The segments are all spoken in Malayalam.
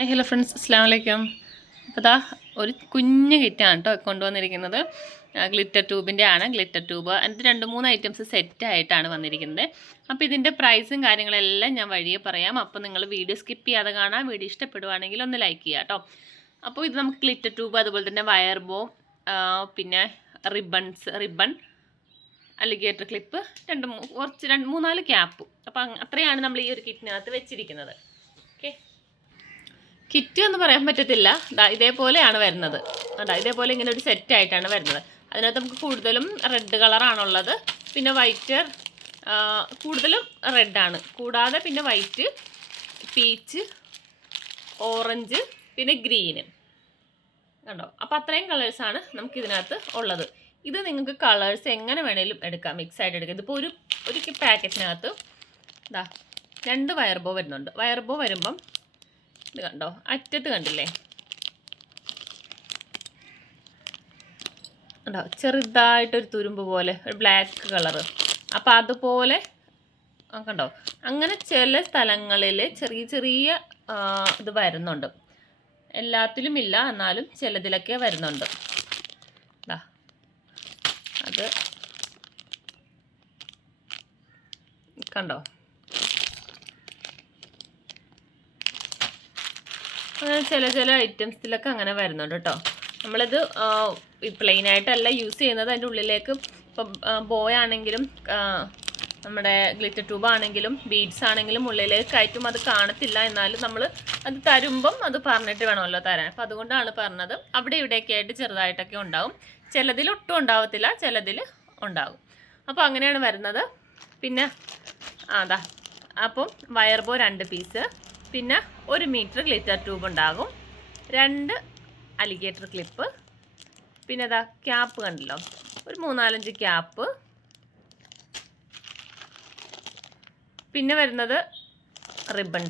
ഹലോ ഫ്രണ്ട്സ്, അസ്സാം വലൈക്കും. അപ്പോൾ ദാ ഒരു കുഞ്ഞ് കിറ്റാണ് കേട്ടോ കൊണ്ടുവന്നിരിക്കുന്നത്. ഗ്ലിറ്റർ ട്യൂബിൻ്റെ ആണ്. ഗ്ലിറ്റർ ട്യൂബ് അതിൻ്റെ 2-3 ഐറ്റംസ് സെറ്റായിട്ടാണ് വന്നിരിക്കുന്നത്. അപ്പോൾ ഇതിൻ്റെ പ്രൈസും കാര്യങ്ങളെല്ലാം ഞാൻ വഴിയെ പറയാം. അപ്പോൾ നിങ്ങൾ വീഡിയോ സ്കിപ്പ് ചെയ്യാതെ കാണാം. വീഡിയോ ഇഷ്ടപ്പെടുവാണെങ്കിൽ ഒന്ന് ലൈക്ക് ചെയ്യുക കേട്ടോ. അപ്പോൾ ഇത് നമുക്ക് ഗ്ലിറ്റർ ട്യൂബ്, അതുപോലെ തന്നെ വയർ ബോ, പിന്നെ റിബൺ, അലിഗേറ്റർ ക്ലിപ്പ്, കുറച്ച് 3-4 ക്യാപ്പ്. അപ്പോൾ അത്രയാണ് നമ്മൾ ഈ ഒരു കിറ്റിനകത്ത് വെച്ചിരിക്കുന്നത്. ഓക്കെ, കിറ്റ് എന്ന് പറയാൻ പറ്റത്തില്ല. ഇതേപോലെയാണ് വരുന്നത്. ഇതേപോലെ ഇങ്ങനെ ഒരു സെറ്റായിട്ടാണ് വരുന്നത്. അതിനകത്ത് നമുക്ക് കൂടുതലും റെഡ് കളറാണുള്ളത്. പിന്നെ വൈറ്റ്, കൂടുതലും റെഡാണ്. കൂടാതെ പിന്നെ വൈറ്റ്, പീച്ച്, ഓറഞ്ച്, പിന്നെ ഗ്രീന് കണ്ടോ. അപ്പോൾ അത്രയും കളേഴ്സാണ് നമുക്കിതിനകത്ത് ഉള്ളത്. ഇത് നിങ്ങൾക്ക് കളേഴ്സ് എങ്ങനെ വേണേലും എടുക്കാം, മിക്സ് ആയിട്ട് എടുക്കാം. ഇതിപ്പോൾ ഒരു പാക്കറ്റിനകത്ത് 2 വയർ ബോ വരുന്നുണ്ട്. വയർ ബോ വരുമ്പം ഇത് കണ്ടോ, അറ്റത്ത് കണ്ടില്ലേ, കണ്ടോ ചെറുതായിട്ടൊരു തുരുമ്പ് പോലെ, ഒരു ബ്ലാക്ക് കളറ്. അപ്പോൾ അതുപോലെ കണ്ടോ, അങ്ങനെ ചില സ്ഥലങ്ങളിൽ ചെറിയ ചെറിയ ഇത് വരുന്നുണ്ട്. എല്ലാത്തിലും ഇല്ല, എന്നാലും ചിലതിലൊക്കെ വരുന്നുണ്ട്. അത് കണ്ടോ, അങ്ങനെ ചില ഐറ്റംസിലൊക്കെ അങ്ങനെ വരുന്നുണ്ട് കേട്ടോ. നമ്മളിത് പ്ലെയിനായിട്ടല്ല യൂസ് ചെയ്യുന്നത്. അതിൻ്റെ ഉള്ളിലേക്ക് ഇപ്പം ബോയാണെങ്കിലും നമ്മുടെ ഗ്ലിറ്റർ ട്യൂബ് ആണെങ്കിലും ബീഡ്സ് ആണെങ്കിലും ഉള്ളിലേക്ക് കയറ്റും. അത് കാണത്തില്ല, എന്നാലും നമ്മൾ അത് തരുമ്പം അത് പറഞ്ഞിട്ട് വേണമല്ലോ തരാൻ. അപ്പം അതുകൊണ്ടാണ് പറഞ്ഞത്. അവിടെ ഇവിടെയൊക്കെ ആയിട്ട് ചെറുതായിട്ടൊക്കെ ഉണ്ടാവും. ചിലതിൽ ഒട്ടും ഉണ്ടാവത്തില്ല, ചിലതിൽ ഉണ്ടാകും. അപ്പോൾ അങ്ങനെയാണ് വരുന്നത്. പിന്നെ അപ്പം വയർ ബോ 2 പീസ്, പിന്നെ 1 മീറ്റർ ഗ്ലിറ്റർ ട്യൂബ് ഉണ്ടാകും, 2 അലിഗേറ്റർ ക്ലിപ്പ്, പിന്നെ ക്യാപ്പ് കണ്ടല്ലോ, ഒരു 3-4 ക്യാപ്പ്. പിന്നെ വരുന്നത് റിബൺ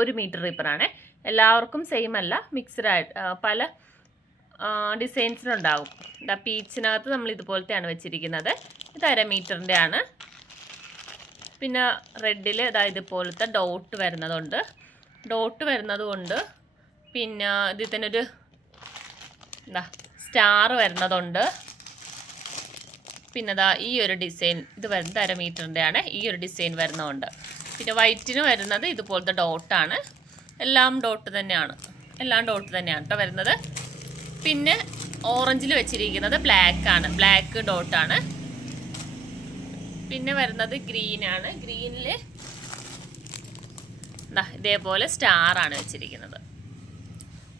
1 മീറ്റർ റിബണാണ്. എല്ലാവർക്കും സെയിം അല്ല, മിക്സ്ഡ് ആയിട്ട് പല ഡിസൈൻസിനുണ്ടാകും. പീച്ചിനകത്ത് നമ്മൾ ഇതുപോലത്തെയാണ് വെച്ചിരിക്കുന്നത്. ഇത് 1/2 മീറ്ററിൻ്റെ ആണ്. പിന്നെ റെഡിൽ ഇതുപോലത്തെ ഡോട്ട് വരുന്നതുകൊണ്ട്, പിന്നെ ഇതിൽ തന്നെ ഒരു സ്റ്റാർ വരുന്നതുണ്ട്. പിന്നെ ഈ ഒരു ഡിസൈൻ, ഇത് വരുന്നത് 1/2 മീറ്ററിൻ്റെ ആണ്. ഈ ഒരു ഡിസൈൻ വരുന്നതുണ്ട്. പിന്നെ വൈറ്റിന് വരുന്നത് ഇതുപോലത്തെ ഡോട്ടാണ്. എല്ലാം ഡോട്ട് തന്നെയാണ് കേട്ടോ വരുന്നത്. പിന്നെ ഓറഞ്ചിൽ വെച്ചിരിക്കുന്നത് ബ്ലാക്ക് ഡോട്ടാണ്. പിന്നെ വരുന്നത് ഗ്രീനാണ്. ഗ്രീനിൽ ഇതേപോലെ സ്റ്റാറാണ് വെച്ചിരിക്കുന്നത്.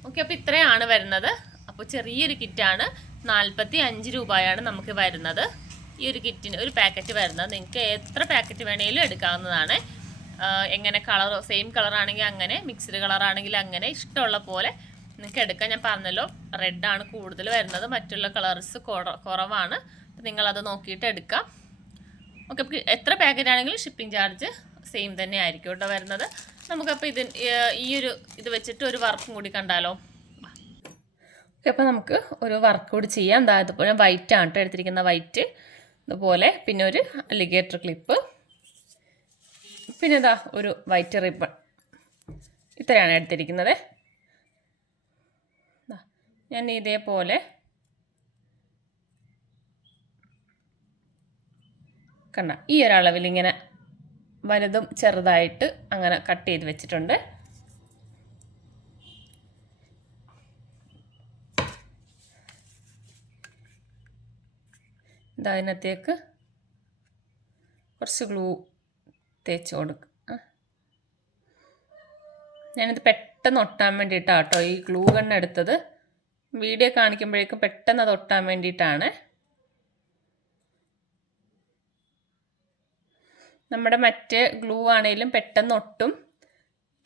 ഓക്കെ, അപ്പോൾ ഇത്രയാണ് വരുന്നത്. അപ്പോൾ ചെറിയൊരു കിറ്റാണ്. 45 രൂപയാണ് നമുക്ക് വരുന്നത്. ഈ ഒരു കിറ്റിന് ഒരു പാക്കറ്റ് വരുന്നത്. നിങ്ങൾക്ക് എത്ര പാക്കറ്റ് വേണമെങ്കിലും എടുക്കാവുന്നതാണ്. എങ്ങനെ സെയിം കളറാണെങ്കിൽ അങ്ങനെ, മിക്സ്ഡ് കളറാണെങ്കിൽ അങ്ങനെ, ഇഷ്ടമുള്ള പോലെ നിങ്ങൾക്ക് എടുക്കാം. ഞാൻ പറഞ്ഞല്ലോ, റെഡാണ് കൂടുതൽ വരുന്നത്, മറ്റുള്ള കളേഴ്സ് കുറവാണ്. അപ്പോൾ നിങ്ങളത് നോക്കിയിട്ട് എടുക്കാം. ഓക്കെ, അപ്പോൾ എത്ര പാക്കറ്റ് ആണെങ്കിലും ഷിപ്പിംഗ് ചാർജ് സെയിം തന്നെ ആയിരിക്കും കേട്ടോ വരുന്നത്. നമുക്കപ്പോൾ ഇത് വെച്ചിട്ട് ഒരു വർക്കും കൂടി കണ്ടാലോ. ഓക്കെ, അപ്പോൾ നമുക്ക് ഒരു വർക്ക് കൂടി ചെയ്യാം. ഇതുപോലെ വൈറ്റ് ആണ് കേട്ടോ എടുത്തിരിക്കുന്ന, വൈറ്റ് ഇതുപോലെ, പിന്നെ ഒരു അലിഗേറ്റർ ക്ലിപ്പ്, പിന്നെ ഒരു വൈറ്റ് റിബൺ. ഇത്രയാണ് എടുത്തിരിക്കുന്നത്. ഞാൻ ഇതേപോലെ കണ്ട ഈ ഒരളവിൽ ഇങ്ങനെ വലുതും ചെറുതായിട്ട് അങ്ങനെ കട്ട് ചെയ്ത് വെച്ചിട്ടുണ്ട്. അതിനകത്തേക്ക് കുറച്ച് ഗ്ലൂ തേച്ച് കൊടുക്കുക. ഞാനിത് പെട്ടെന്ന് ഒട്ടാൻ വേണ്ടിയിട്ടാണ് കേട്ടോ ഈ ഗ്ലൂ ഗൺ എടുത്തത്. വീഡിയോ കാണിക്കുമ്പോഴേക്കും പെട്ടെന്ന് അത് ഒട്ടാൻ വേണ്ടിയിട്ടാണ്. നമ്മുടെ മറ്റേ ഗ്ലൂ ആണെങ്കിലും പെട്ടെന്ന് ഒട്ടും.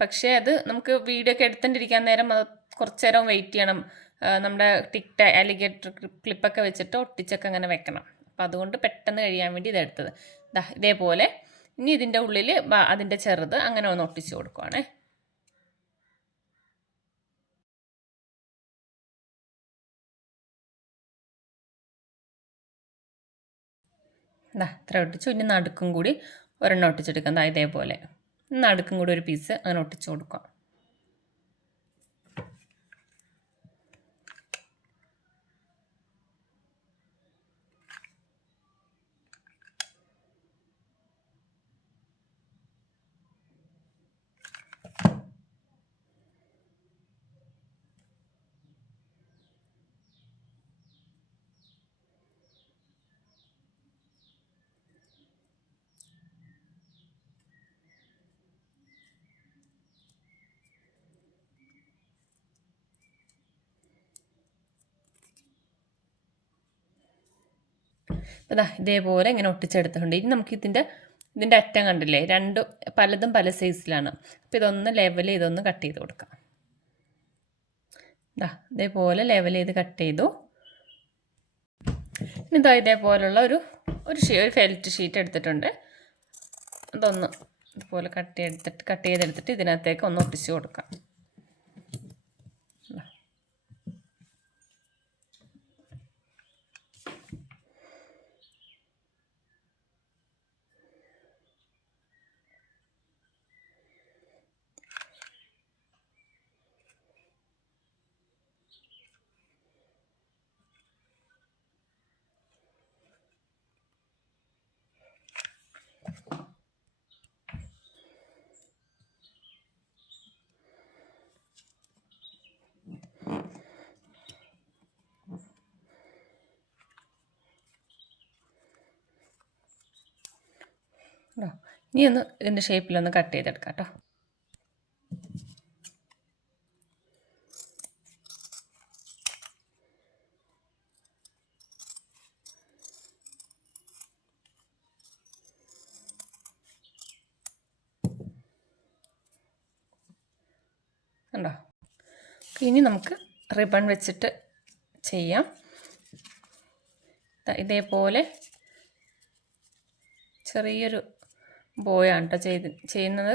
പക്ഷേ അത് നമുക്ക് വീഡിയോ ഒക്കെ എടുത്തോണ്ടിരിക്കാൻ നേരം അത് കുറച്ച് നേരം വെയിറ്റ് ചെയ്യണം. നമ്മുടെ അലിഗേറ്റർ ക്ലിപ്പൊക്കെ വെച്ചിട്ട് ഒട്ടിച്ചൊക്കെ അങ്ങനെ വെക്കണം. അപ്പോൾ അതുകൊണ്ട് പെട്ടെന്ന് കഴിയാൻ വേണ്ടി ഇതെടുത്തത്. ഇതേപോലെ. ഇനി ഇതിൻ്റെ ഉള്ളിൽ അതിൻ്റെ ചെറുത് അങ്ങനെ ഒന്ന് ഒട്ടിച്ച് കൊടുക്കുവാണേ. ഇത്ര ഒട്ടിച്ചു. ഇനി നടുക്കും കൂടി ഒരെണ്ണം ഒട്ടിച്ചെടുക്കാം. ഇതേപോലെ നടുക്കും കൂടി ഒരു പീസ് അങ്ങനെ ഒട്ടിച്ച് കൊടുക്കാം. അതാ ഇതേപോലെ ഇങ്ങനെ ഒട്ടിച്ചെടുത്തിട്ടുണ്ട്. ഇനി നമുക്ക് ഇതിൻ്റെ അറ്റം കണ്ടില്ലേ, പലതും പല സൈസിലാണ്. അപ്പോൾ ഇതൊന്ന് ലെവൽ ചെയ്തൊന്ന് കട്ട് ചെയ്ത് കൊടുക്കാം. ഇതേപോലെ ലെവൽ ചെയ്ത് കട്ട് ചെയ്തു. ഇനി ഇതേപോലുള്ള ഒരു ഫെൽറ്റ് ഷീറ്റ് എടുത്തിട്ടുണ്ട്. അതൊന്ന് ഇതുപോലെ കട്ട് ചെയ്തെടുത്തിട്ട് ഇതിനകത്തേക്ക് ഒന്ന് ഒട്ടിച്ച് കൊടുക്കാം. ഇനി ഒന്ന് ഇതിൻ്റെ ഷേപ്പിലൊന്ന് കട്ട് ചെയ്തെടുക്കാം കേട്ടോ. കണ്ടോ? ഇനി നമുക്ക് റിബൺ വെച്ചിട്ട് ചെയ്യാം. ഇതേപോലെ ചെറിയൊരു ബോയാണ് കേട്ടോ ചെയ്യുന്നത്.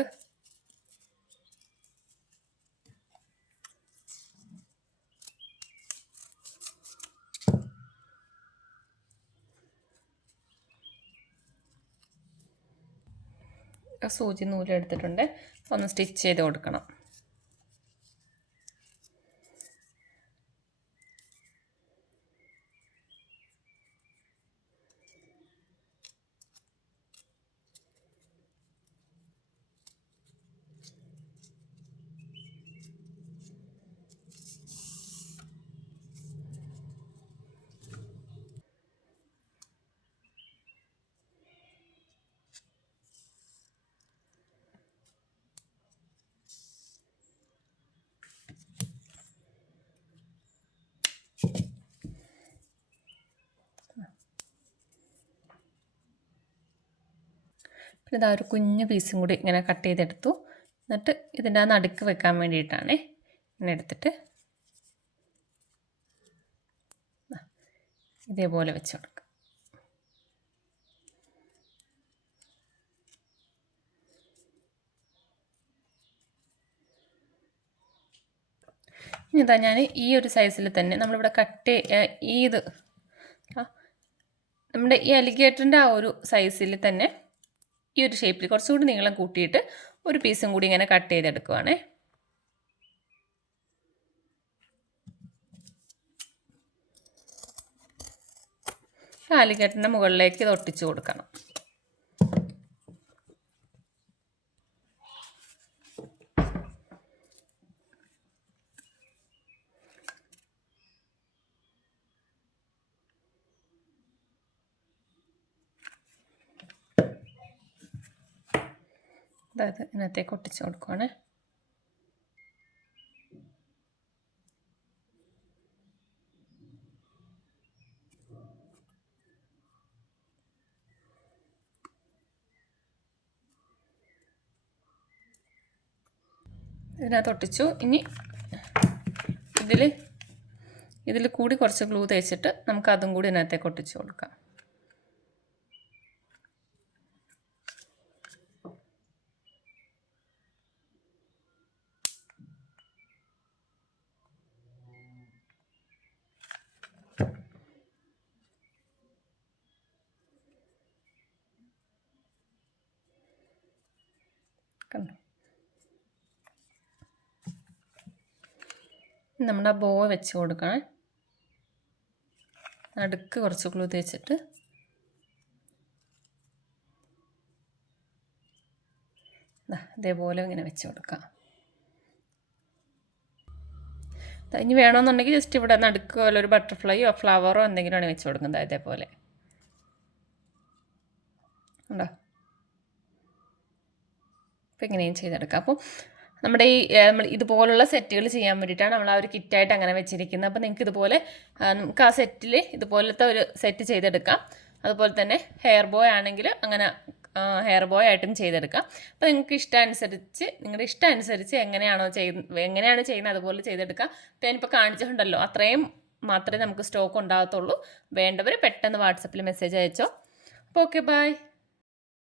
സൂചി നൂലെടുത്തിട്ടുണ്ട്. ഒന്ന് സ്റ്റിച്ച് ചെയ്ത് കൊടുക്കണം. പിന്നെ ഇതാ ഒരു കുഞ്ഞു പീസും കൂടി ഇങ്ങനെ കട്ട് ചെയ്തെടുത്തു. എന്നിട്ട് ഇതിൻ്റെ നടുക്ക് വെക്കാൻ വേണ്ടിയിട്ടാണ് ഇങ്ങനെ എടുത്തിട്ട് ഇതേപോലെ വെച്ച് കൊടുക്കുക. ഇനി ഇതാ ഞാൻ ഈ ഒരു സൈസിൽ തന്നെ നമ്മളിവിടെ നമ്മുടെ ഈ അലിഗേറ്ററിൻ്റെ ആ ഒരു സൈസിൽ തന്നെ ഈ ഒരു ഷേപ്പിൽ കുറച്ചുകൂടി നീളം കൂട്ടിയിട്ട് ഒരു പീസും കൂടി ഇങ്ങനെ കട്ട് ചെയ്തെടുക്കുവാണേ. അലിഗേറ്ററിൻ്റെ മുകളിലേക്ക് ഇത് ഒട്ടിച്ച് കൊടുക്കണം. അതായത് ഇതിനകത്തേക്ക് ഒട്ടിച്ച് കൊടുക്കുവാണ്. ഇതിനകത്ത് ഒട്ടിച്ചു. ഇനി ഇതിൽ കൂടി കുറച്ച് ഗ്ലൂ തേച്ചിട്ട് നമുക്ക് അതും കൂടി ഇതിനകത്തേക്ക് ഒട്ടിച്ച് കൊടുക്കാം. കണ്ടോ? നമ്മുടെ ബോ വെച്ച് കൊടുക്കണം. നടുക്ക് കുറച്ച് ഗ്ലൂ തേച്ചിട്ട് ഇതേപോലെ ഇങ്ങനെ വെച്ച് കൊടുക്കാം. ഇനി വേണമെന്നുണ്ടെങ്കിൽ ജസ്റ്റ് ഇവിടെ നടുക്ക് പോലെ ഒരു ബട്ടർഫ്ലൈയോ ഫ്ലവറോ എന്തെങ്കിലുമാണ് വെച്ച് കൊടുക്കുന്നത്. ഇതേപോലെ ഉണ്ടോ? അപ്പോൾ ഇങ്ങനെയും ചെയ്തെടുക്കാം. അപ്പോൾ നമ്മുടെ നമ്മൾ ഇതുപോലുള്ള സെറ്റുകൾ ചെയ്യാൻ വേണ്ടിയിട്ടാണ് നമ്മൾ ആ ഒരു കിറ്റായിട്ട് അങ്ങനെ വെച്ചിരിക്കുന്നത്. അപ്പോൾ നിങ്ങൾക്ക് ഇതുപോലെ നമുക്ക് ആ സെറ്റിൽ ഇതുപോലത്തെ ഒരു സെറ്റ് ചെയ്തെടുക്കാം. അതുപോലെ തന്നെ ഹെയർ ബോയ് ആണെങ്കിൽ അങ്ങനെ ഹെയർ ബോയ് ആയിട്ടും ചെയ്തെടുക്കാം. അപ്പോൾ നിങ്ങൾക്ക് നിങ്ങളുടെ ഇഷ്ടം അനുസരിച്ച് എങ്ങനെയാണ് ചെയ്യുന്നത് അതുപോലെ ചെയ്തെടുക്കാം. അപ്പോൾ ഞാനിപ്പോൾ കാണിച്ചിട്ടുണ്ടല്ലോ, അത്രയും മാത്രമേ നമുക്ക് സ്റ്റോക്ക് ഉണ്ടാകത്തുള്ളൂ. വേണ്ടവർ പെട്ടെന്ന് വാട്സപ്പിൽ മെസ്സേജ് അയച്ചോ. അപ്പോൾ ഓക്കെ, ബൈ.